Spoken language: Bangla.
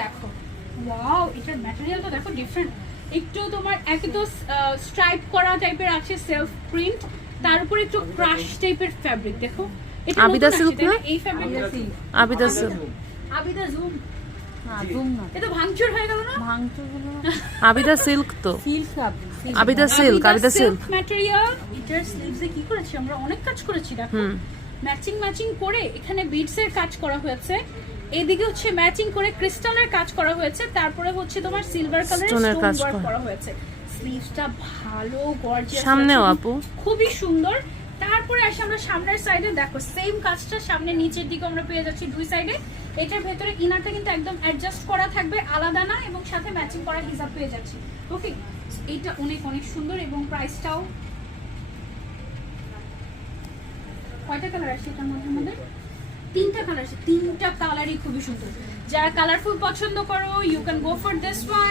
দেখো ওয়াও, এটার ম্যাটেরিয়ালটা দেখো ডিফারেন্ট, একটু তোমার একদম স্ট্রাইপ করা টাইপের আছে, সেলফ প্রিন্ট, তার উপর একটু ক্রাশ টাইপের ফ্যাব্রিক। দেখো এটা আবিদা সিল্ক না? এই ফ্যাব্রিকটা আবিদা সিল্ক। আবিদা জুম না জুম না, এটা ভাঙচুর হয়ে গেল না? ভাঙচুর হলো আবিদা সিল্ক তো। Silk fabric. Abida silk, Abida silk material. এটার স্লিভসে কি করেছি আমরা, অনেক কাজ করেছি দেখো, ম্যাচিং করে এখানে বিডস এর কাজ করা হয়েছে, এইদিকে হচ্ছে ম্যাচিং করে ক্রিস্টালের কাজ করা হয়েছে, তারপরে হচ্ছে তোমার সিলভার কালারের স্টোনের স্টোন কাজ ওয়ার্ক করা। করা হয়েছে। স্লিভসটা ভালো গর্জিয়াস, সামনেও আপু খুবই সুন্দর। তারপরে আসি আমরা সামনের সাইডে, দেখো সেম কাজটা সামনে নিচের দিকে আমরা পেয়ে যাচ্ছি দুই সাইডে। এটার ভেতরে ইনারটা কিন্তু একদম অ্যাডজাস্ট করা থাকবে, আলাদা না, এবং সাথে ম্যাচিং করা হিসাব পেয়ে যাচ্ছি। ওকে, এটা অনেক অনেক সুন্দর এবং প্রাইসটাও। কয়টা কালার আছে এটার মধ্যে আমাদের? তিনটা কালার আছে, তিনটা কালারই খুবই সুন্দর। যারা কালারফুল পছন্দ করো, you can go for this one.